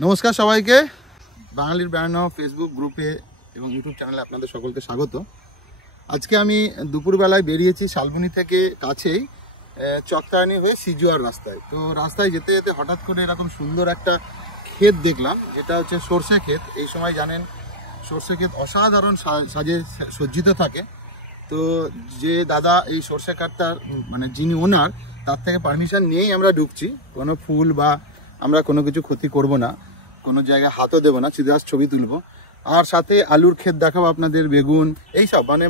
নমস্কার সবাইকে, বাঙালির বেড়ানো ফেসবুক গ্রুপে এবং ইউটিউব চ্যানেলে আপনাদের সকলকে স্বাগত। আজকে আমি দুপুরবেলায় বেরিয়েছি শালবনী থেকে কাছেই চকতারানি হয়ে সিজুয়ার রাস্তায়। তো রাস্তায় যেতে যেতে হঠাৎ করে এরকম সুন্দর একটা ক্ষেত দেখলাম, যেটা হচ্ছে সর্ষে ক্ষেত। এই সময় জানেন সর্ষে ক্ষেত অসাধারণ সাজে সজ্জিত থাকে। তো যে দাদা এই সর্ষে ক্ষেতটার মানে যিনি ওনার, তার থেকে পারমিশন নিয়েই আমরা ঢুকছি। কোনো ফুল বা আমরা কোনো কিছু ক্ষতি করব না, কোনো জায়গায় হাতও দেবো না, সিধা ছবি তুলবো। আর সাথে আলুর ক্ষেত দেখাবো আপনাদের, বেগুন, এইসব মানে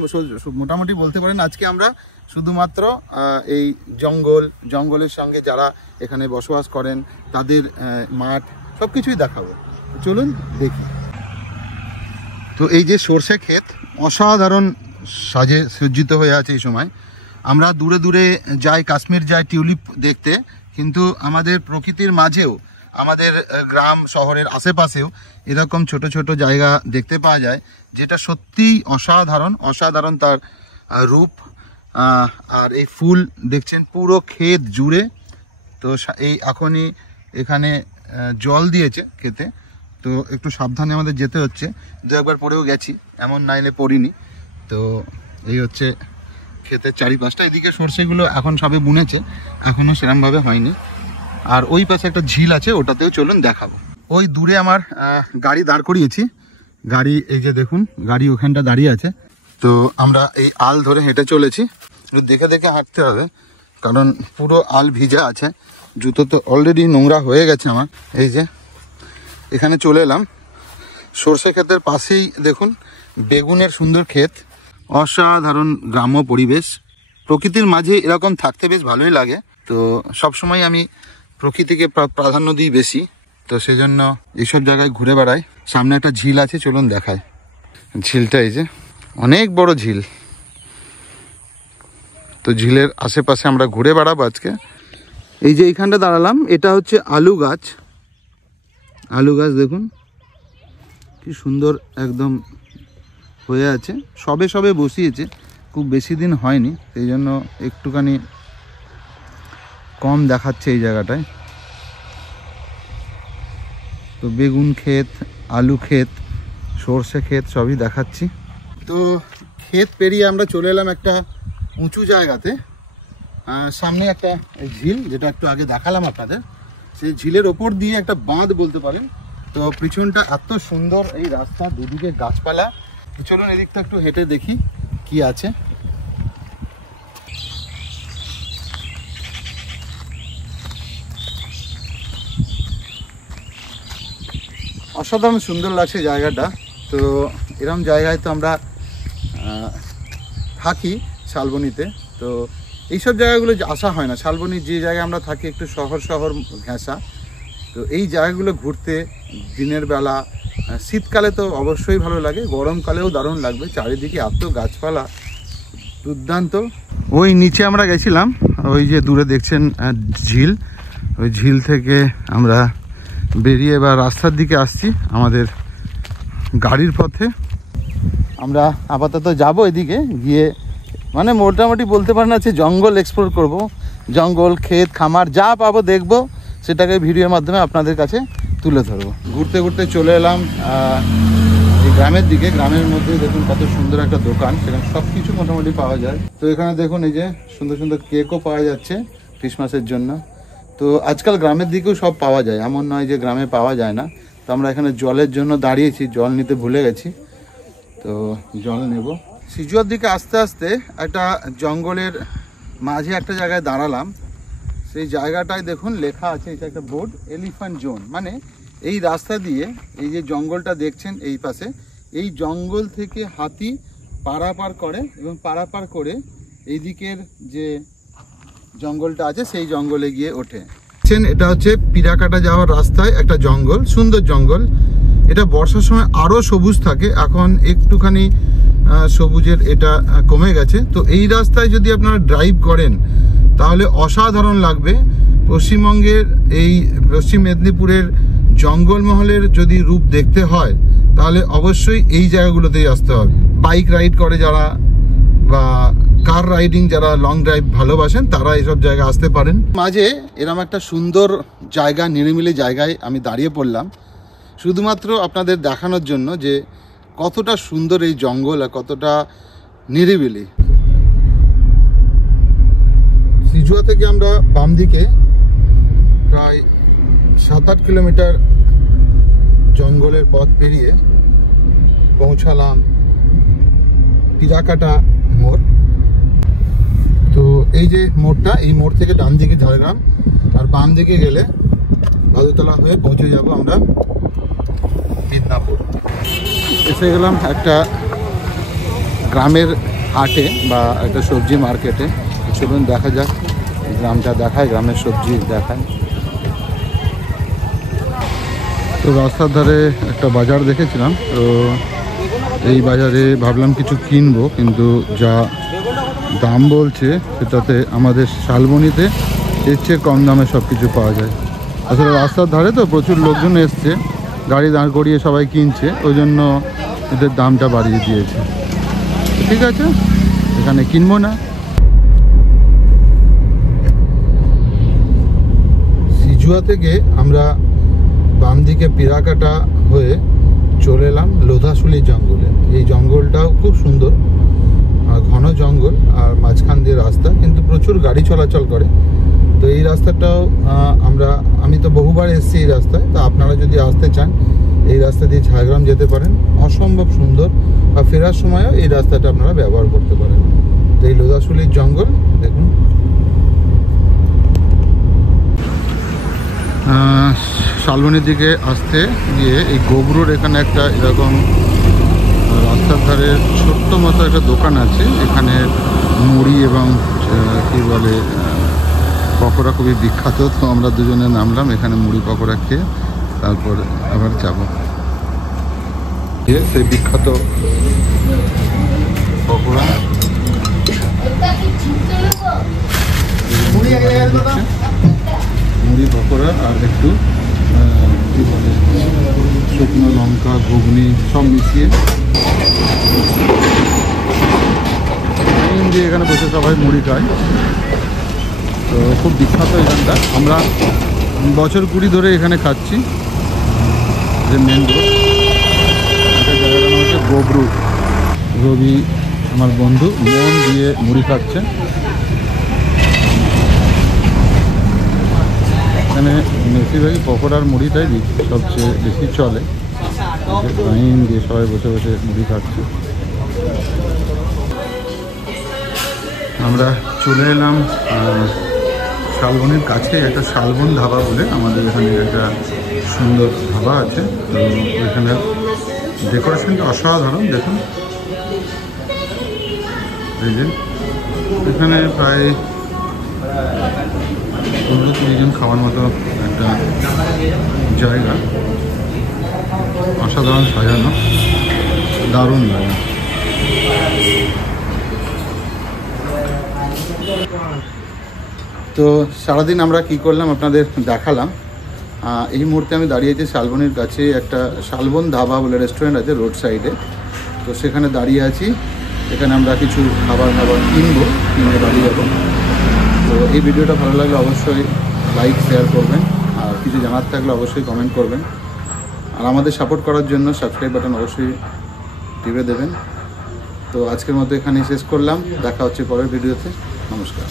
মোটামুটি বলতে পারেন আজকে আমরা শুধুমাত্র এই জঙ্গলের সঙ্গে যারা এখানে বসবাস করেন তাদের মাঠ সব কিছুই দেখাবো। চলুন দেখি। তো এই যে সর্ষে ক্ষেত অসাধারণ সাজে সজ্জিত হয়ে আছে। এই সময় আমরা দূরে দূরে যাই, কাশ্মীর যাই টিউলিপ দেখতে, কিন্তু আমাদের প্রকৃতির মাঝেও আমাদের গ্রাম শহরের আশেপাশেও এরকম ছোট ছোট জায়গা দেখতে পাওয়া যায়, যেটা সত্যিই অসাধারণ তার রূপ। আর এই ফুল দেখছেন পুরো ক্ষেত জুড়ে। তো এই এখনই এখানে জল দিয়েছে ক্ষেতে, তো একটু সাবধানে আমাদের যেতে হচ্ছে। দু একবার পরেও গেছি, এমন নাইলে পড়িনি। তো এই হচ্ছে ক্ষেতের চারিপাশটা। এদিকে সর্ষেগুলো এখন সবে বুনেছে, এখনও সেরকমভাবে হয়নি। আর ওই পাশে একটা ঝিল আছে, ওটাতেও চলুন দেখাবো। ওই দূরে আমার গাড়ি দাঁড় করিয়েছি, গাড়ি এই যে দেখুন, গাড়ি ওখানটা দাঁড়িয়ে আছে। তো আমরা এই আল ধরে হেঁটে চলেছি, একটু দেখে দেখে হাঁটতে হবে, কারণ পুরো আল ভিজা আছে, জুতো তো অলরেডি নোংরা হয়ে গেছে আমার। এই যে এখানে চলে এলাম, সর্ষে ক্ষেতের পাশেই দেখুন বেগুনের সুন্দর ক্ষেত, অসাধারণ গ্রাম্য পরিবেশ। প্রকৃতির মাঝে এরকম থাকতে বেশ ভালোই লাগে। তো সবসময় আমি প্রকৃতিকে প্রাধান্য দিই বেশি, তো সেজন্য এইসব জায়গায় ঘুরে বেড়াই। সামনে একটা ঝিল আছে, চলুন দেখায় ঝিলটা। এই যে অনেক বড় ঝিল, তো ঝিলের আশেপাশে আমরা ঘুরে বেড়াবো আজকে। এই যে এইখানটা দাঁড়ালাম, এটা হচ্ছে আলু গাছ। আলু গাছ দেখুন কি সুন্দর একদম হয়ে আছে, সবে সবে বসিয়েছে, খুব বেশি দিন হয়নি, সেই জন্য একটুখানি কম দেখাচ্ছে এই জায়গাটায়। তো বেগুন ক্ষেত, আলু ক্ষেত, সর্ষে ক্ষেত সবই দেখাচ্ছি। তো ক্ষেত পেরিয়ে আমরা চলে এলাম একটা উঁচু জায়গাতে। সামনে একটা ঝিল, যেটা একটু আগে দেখালাম আপনাদের, সেই ঝিলের ওপর দিয়ে একটা বাঁধ বলতে পারেন। তো পিছনটা এত সুন্দর, এই রাস্তা দুদিকে গাছপালা। চলুন এদিকটা একটু হেঁটে দেখি কি আছে। অসাধারণ সুন্দর লাগছে জায়গাটা। তো এরকম জায়গায় তো আমরা থাকি শালবনীতে, তো এইসব জায়গাগুলো আসা হয় না। শালবনীর যে জায়গায় আমরা থাকি একটু শহর ঘেঁষা, তো এই জায়গাগুলো ঘুরতে দিনের বেলা, শীতকালে তো অবশ্যই ভালো লাগে, গরমকালেও দারুণ লাগবে। চারিদিকে এত গাছপালা, দুর্দান্ত। ওই নিচে আমরা গেছিলাম, ওই যে দূরে দেখছেন ঝিল, ওই ঝিল থেকে আমরা বেরিয়ে এবার রাস্তার দিকে আসছি আমাদের গাড়ির পথে। আমরা আপাতত যাব এদিকে গিয়ে, মানে মোটামুটি বলতে পারেন আছে জঙ্গল এক্সপ্লোর করব। জঙ্গল, ক্ষেত, খামার যা পাবো দেখবো, সেটাকে ভিডিওর মাধ্যমে আপনাদের কাছে তুলে ধরবো। ঘুরতে ঘুরতে চলে এলাম এই গ্রামের দিকে। গ্রামের মধ্যে দেখুন কত সুন্দর একটা দোকান, সেখানে সব কিছু মোটামুটি পাওয়া যায়। তো এখানে দেখুন এই যে সুন্দর সুন্দর কেকও পাওয়া যাচ্ছে ক্রিসমাসের জন্য। তো আজকাল গ্রামের দিকেও সব পাওয়া যায়, এমন নয় যে গ্রামে পাওয়া যায় না। তো আমরা এখানে জলের জন্য দাঁড়িয়েছি, জল নিতে ভুলে গেছি, তো জল নেব। সিজুয়ার দিকে আস্তে আস্তে একটা জঙ্গলের মাঝে একটা জায়গায় দাঁড়ালাম। সেই জায়গাটায় দেখুন লেখা আছে, এটা একটা বোর্ড, এলিফ্যান্ট জোন। মানে এই রাস্তা দিয়ে এই যে জঙ্গলটা দেখছেন এই পাশে, এই জঙ্গল থেকে হাতি পারাপার করে এবং পারাপার করে এই দিকের যে জঙ্গলটা আছে সেই জঙ্গলে গিয়ে ওঠে। এটা হচ্ছে পিরাকাটা যাওয়ার রাস্তায় একটা জঙ্গল, সুন্দর জঙ্গল। এটা বর্ষার সময় আরও সবুজ থাকে, এখন একটুখানি সবুজের এটা কমে গেছে। তো এই রাস্তায় যদি আপনারা ড্রাইভ করেন তাহলে অসাধারণ লাগবে। পশ্চিমবঙ্গের এই পশ্চিম মেদিনীপুরের জঙ্গলমহলের যদি রূপ দেখতে হয় তাহলে অবশ্যই এই জায়গাগুলোতেই আসতে হবে। বাইক রাইড করে যারা বা কার রাইডিং যারা, লং ড্রাইভ ভালোবাসেন, তারা এইসব জায়গায় আসতে পারেন। মাঝে এরকম একটা সুন্দর জায়গা, নিরিবিলি জায়গায় আমি দাঁড়িয়ে পড়লাম। শুধুমাত্র আপনাদের দেখানোর জন্য যে কতটা সুন্দর এই জঙ্গল আর কতটা নিরিবিলি। সিজুয়া থেকে আমরা বাম দিকে প্রায় 7-8 কিলোমিটার জঙ্গলের পথ পেরিয়ে পৌঁছালাম পিরাকাটা মোড়। তো এই যে মোড়টা, এই মোড় থেকে ডান দিকে ঝাড়গ্রাম আর বাম দিকে গেলে ভাদুতলা হয়ে পৌঁছে যাব আমরা মিদনাপুর। এসে গেলাম একটা গ্রামের হাটে বা একটা সবজি মার্কেটে। চলুন দেখা যাক, গ্রামটা দেখায়, গ্রামের সবজি দেখায়। তো রাস্তার ধারে একটা বাজার দেখেছিলাম, তো এই বাজারে ভাবলাম কিছু কিনবো, কিন্তু যা দাম বলছে সেটাতে আমাদের শালবনিতে এর চেয়ে কম দামে সব কিছু পাওয়া যায়। আসলে রাস্তার ধারে তো প্রচুর লোকজন এসছে, গাড়ি দাঁড় করিয়ে সবাই কিনছে, ওই জন্য এদের দামটা বাড়িয়ে দিয়েছে। ঠিক আছে, এখানে কিনবো না। সিজুয়া থেকে আমরা বাম দিকে পিরাকাটা হয়ে চলে এলাম লোধাশুলি জঙ্গলে। এই জঙ্গলটাও খুব সুন্দর, ঘন জঙ্গল আর মাঝখান দিয়ে রাস্তা, কিন্তু প্রচুর গাড়ি চলাচল করে। তো এই রাস্তাটাও আমি তো বহুবার এসেছি এই রাস্তায়, তো আপনারা যদি আসতে চান এই রাস্তা দিয়ে ঝাড়গ্রাম যেতে পারেন, অসম্ভব সুন্দর। বা ফেরার সময়ও এই রাস্তাটা আপনারা ব্যবহার করতে পারেন। তো এই লোধাশুলির জঙ্গল দেখুন। শালবনির দিকে আসতে গিয়ে এই গোবরুর এখানে একটা এরকম রাস্তার ধারে ছোট্ট মতো একটা দোকান আছে। এখানে মুড়ি এবং কি বলে পকোড়া খুবই বিখ্যাত। তো আমরা দুজনে নামলাম এখানে মুড়ি পকোড়া খেয়ে, তারপর আবার যাব সেই বিখ্যাত পকোড়া। মুড়ি পকোড়া আর একটু কী বলে শুকনো লঙ্কা, ঘুগনি সব মিশিয়ে দিয়ে এখানে বসে সবাই মুড়ি খায়। তো খুব বিখ্যাত এখানটা। আমরা বছর 20 ধরে এখানে খাচ্ছি। যে মেন রোড, এটা জায়গাটার নাম হচ্ছে গোবরু। রবি আমার বন্ধু মন দিয়ে মুড়ি খাচ্ছে। এখানে বেশিরভাগই পকোড়ার মুড়িটাই সবচেয়ে বেশি চলে। লাইন দিয়ে সবাই বসে বসে মুড়ি খাচ্ছে। আমরা চলে এলাম শালবনির কাছে একটা শালবন ধাবা বলে আমাদের এখানে একটা সুন্দর ধাবা আছে। তো এখানে ডেকোরেশনটা অসাধারণ দেখুন। এই যে এখানে প্রায় 15-20 জন খাওয়ার মতো একটা জায়গা, অসাধারণ সাজানো, দারুণ লাগে। তো সারাদিন আমরা কি করলাম আপনাদের দেখালাম। এই মুহূর্তে আমি দাঁড়িয়েছি শালবনির কাছে একটা শালবন ধাবা বলে রেস্টুরেন্ট আছে রোড সাইডে। তো সেখানে দাঁড়িয়ে আছি। এখানে আমরা কিছু খাবার কিনে বাড়ি যাবো। তো এই ভিডিওটা ভালো লাগলে অবশ্যই লাইক শেয়ার করবেন, আর কিছু জানার থাকলে অবশ্যই কমেন্ট করবেন, আর আমাদের সাপোর্ট করার জন্য সাবস্ক্রাইব বাটন অবশ্যই টিপে দেবেন। তো আজকের মতো এখানেই শেষ করলাম, দেখা হচ্ছে পরের ভিডিওতে। নমস্কার।